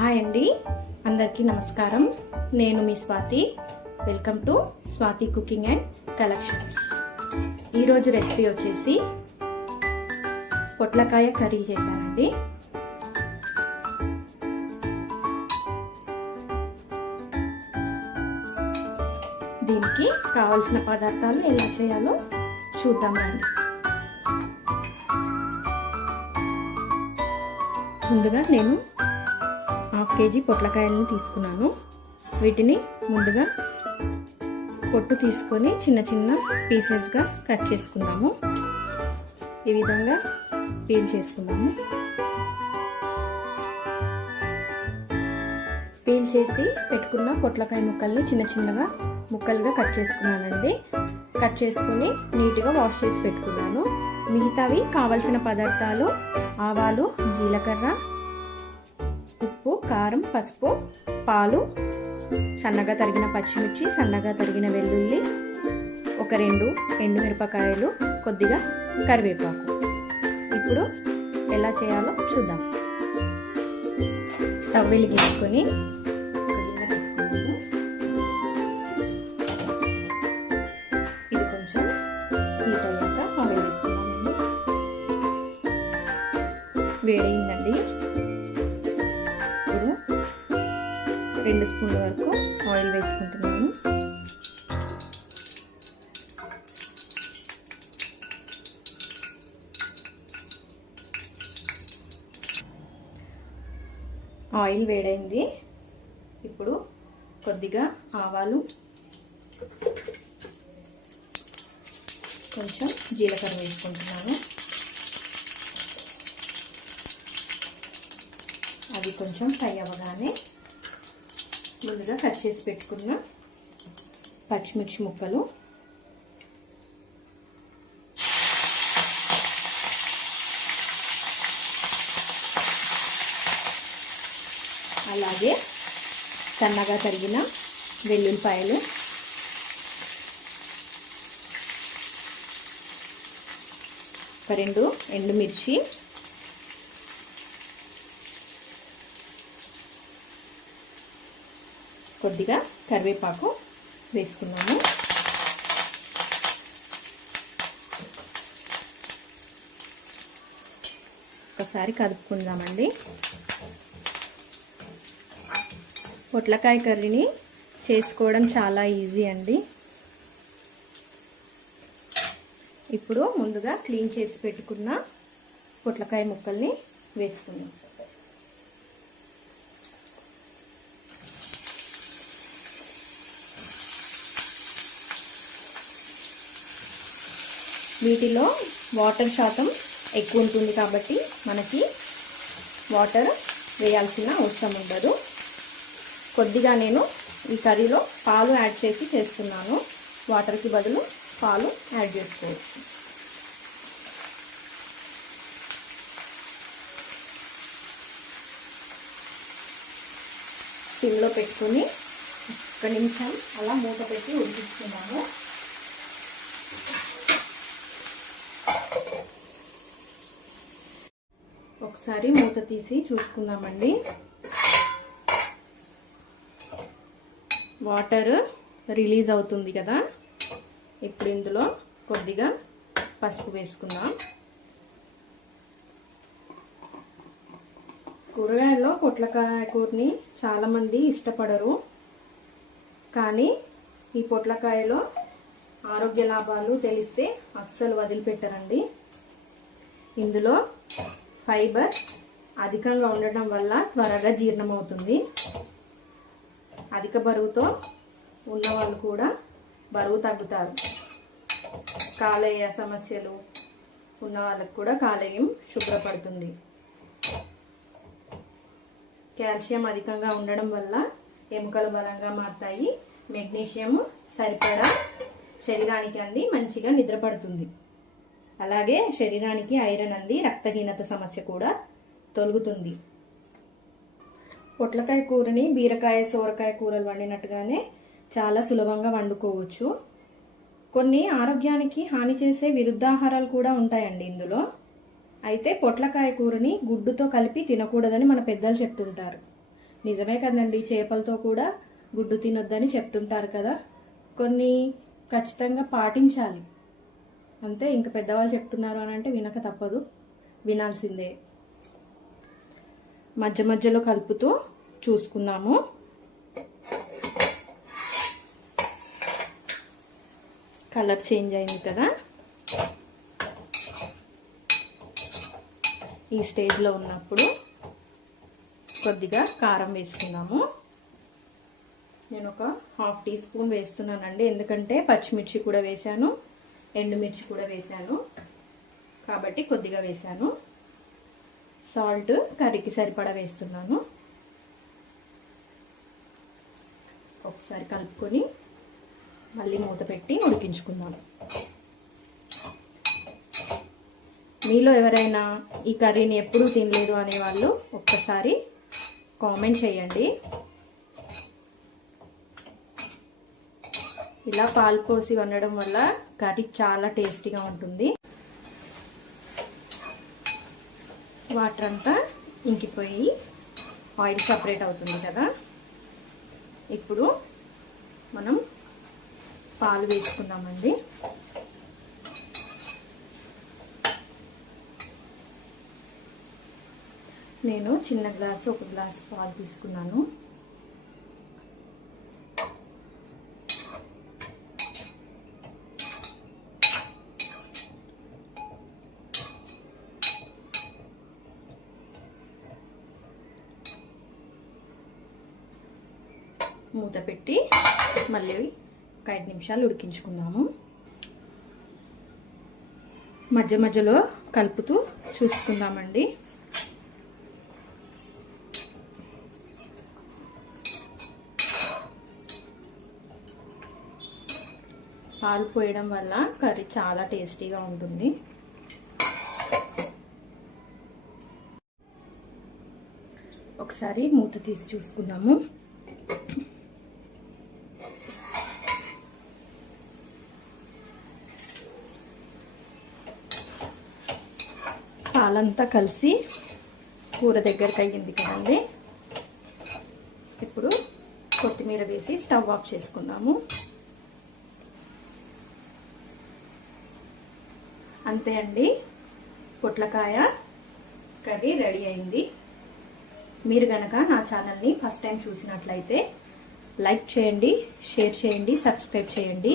Hi అండి, అందరికీ నమస్కారం. నేను మీ Swathi. Welcome to Swathi cooking and collections. ఈరోజు రెసిపీ వచ్చేసి పొట్లకాయ కర్రీ చేశానండి. దీనికి కావలసిన పదార్థాలు ఎలా చేయాలో చూద్దాం రండి. ముందుగా నేను 1/2 కేజీ పొట్లకాయలను తీసుకున్నాను. వీటిని ముందుగా పొట్టు తీసుకొని చిన్న చిన్న పీసెస్గా కట్ చేసుకున్నాము. ఈ విధంగా పీల్ చేసుకున్నాము. పీల్ చేసి పెట్టుకున్న పొట్లకాయ ముక్కల్ని చిన్న చిన్నగా ముక్కలుగా కట్ చేసుకున్నానండి. కట్ చేసుకుని నీట్గా వాష్ చేసి పెట్టుకున్నాను. మిగతావి కావలసిన పదార్థాలు ఆవాలు, జీలకర్ర, ఉప్పు, కారం, పసుపు, పాలు, సన్నగా తరిగిన పచ్చిమిర్చి, సన్నగా తరిగిన వెల్లుల్లి, ఒక 2 ఎండుమిరపకాయలు, కొద్దిగా కరివేపాకు. ఇప్పుడు ఎలా చేయాలో చూద్దాం. స్టవ్ వెలిగించుకొని ఇది కొంచెం హీట్ అయ్యాక ఆయిల్ వేసుకున్నామండి. వేడైందండి. ఇప్పుడు 2 స్పూన్ల వరకు ఆయిల్ వేసుకుంటున్నాను. ఆయిల్ వేడైంది. ఇప్పుడు కొద్దిగా ఆవాలు, కొంచెం జీలకర్ర వేసుకుంటున్నాను. అది కొంచెం ఫ్రై అవ్వగానే ముందుగా కట్ చేసి పెట్టుకున్న పచ్చిమిర్చి ముక్కలు, అలాగే సన్నగా తరిగిన వెల్లుల్లిపాయలు, ఒక 2 ఎండుమిర్చి, కొద్దిగా కరివేపాకు వేసుకున్నాము. ఒకసారి కలుపుకుందామండి. పొట్లకాయ కర్రీని చేసుకోవడం చాలా ఈజీ అండి. ఇప్పుడు ముందుగా క్లీన్ చేసి పెట్టుకున్న పొట్లకాయ ముక్కల్ని వేసుకుందాం. వీటిలో వాటర్ శాతం ఎక్కువ ఉంటుంది కాబట్టి మనకి వాటర్ వేయాల్సిన అవసరం ఉండదు. కొద్దిగా నేను ఈ కర్రీలో పాలు యాడ్ చేసి చేస్తున్నాను. వాటర్కి బదులు పాలు యాడ్ చేసుకోవచ్చు. సిమ్లో పెట్టుకుని 1 నిమిషం అలా మూత పెట్టి ఉడికిస్తున్నాను. ఒకసారి మూత తీసి చూసుకుందామండి. వాటర్ రిలీజ్ అవుతుంది కదా. ఇప్పుడు ఇందులో కొద్దిగా పసుపు వేసుకుందాం. కూరగాయల్లో పొట్లకాయ కూరని చాలామంది ఇష్టపడరు, కానీ ఈ పొట్లకాయలో ఆరోగ్య లాభాలు తెలిస్తే అస్సలు వదిలిపెట్టరండి. ఇందులో ఫైబర్ అధికంగా ఉండటం వల్ల త్వరగా జీర్ణమవుతుంది. అధిక బరువుతో ఉన్నవాళ్ళు కూడా బరువు తగ్గుతారు. కాలేయ సమస్యలు ఉన్న వాళ్ళకు కూడా కాలేయం శుభ్రపడుతుంది. కాల్షియం అధికంగా ఉండడం వల్ల ఎముకలు బలంగా మారుతాయి. మెగ్నీషియం సరిపడా శరీరానికి అంది మంచిగా నిద్రపడుతుంది. అలాగే శరీరానికి ఐరన్ అంది రక్తహీనత సమస్య కూడా తొలగుతుంది. పొట్లకాయ కూరని బీరకాయ, సోరకాయ కూరలు వండినట్టుగానే చాలా సులభంగా వండుకోవచ్చు. కొన్ని ఆరోగ్యానికి హాని చేసే విరుద్ధాహారాలు కూడా ఉంటాయండి ఇందులో. అయితే పొట్లకాయ కూరని గుడ్డుతో కలిపి తినకూడదని మన పెద్దలు చెప్తుంటారు. నిజమే కదండి, చేపలతో కూడా గుడ్డు తినొద్దని చెప్తుంటారు కదా, కొన్ని ఖచ్చితంగా పాటించాలి అంతే. ఇంక పెద్దవాళ్ళు చెప్తున్నారు అని అంటే వినక తప్పదు, వినాల్సిందే. మధ్య మధ్యలో కలుపుతూ చూసుకున్నాము. కలర్ చేంజ్ అయింది కదా, ఈ స్టేజ్లో ఉన్నప్పుడు కొద్దిగా కారం వేసుకుందాము. నేను ఒక 1/2 టీ స్పూన్ వేస్తున్నానండి, ఎందుకంటే పచ్చిమిర్చి కూడా వేసాను, ఎండుమిర్చి కూడా వేసాను కాబట్టి కొద్దిగా వేసాను. సాల్ట్ కర్రీకి సరిపడా వేస్తున్నాను. ఒకసారి కలుపుకొని మళ్ళీ మూత పెట్టి ఉడికించుకుందాం. మీలో ఎవరైనా ఈ కర్రీని ఎప్పుడూ తినలేదు అనేవాళ్ళు ఒక్కసారి కామెంట్ చేయండి. ఇలా పాలు పోసి వండడం వల్ల కర్రీ చాలా టేస్టీగా ఉంటుంది. వాటర్ అంతా ఇంకిపోయి ఆయిల్ సపరేట్ అవుతుంది కదా. ఇప్పుడు మనం పాలు వేసుకుందామండి. నేను చిన్న గ్లాసు 1 గ్లాసు పాలు తీసుకున్నాను. మూత పెట్టి మళ్ళీ ఒక 5 నిమిషాలు ఉడికించుకుందాము. మధ్య మధ్యలో కలుపుతూ చూసుకుందామండి. పాలు పోయడం వల్ల కర్రీ చాలా టేస్టీగా ఉంటుంది. ఒకసారి మూత తీసి చూసుకుందాము. పాలంతా కలిసి కూర దగ్గరికి అయ్యింది కదండి. ఇప్పుడు కొత్తిమీర వేసి స్టవ్ ఆఫ్ చేసుకుందాము. అంతే అండి, పొట్లకాయ కర్రీ రెడీ అయింది. మీరు గనక నా ఛానల్ని ఫస్ట్ టైం చూసినట్లయితే లైక్ చేయండి, షేర్ చేయండి, సబ్స్క్రైబ్ చేయండి.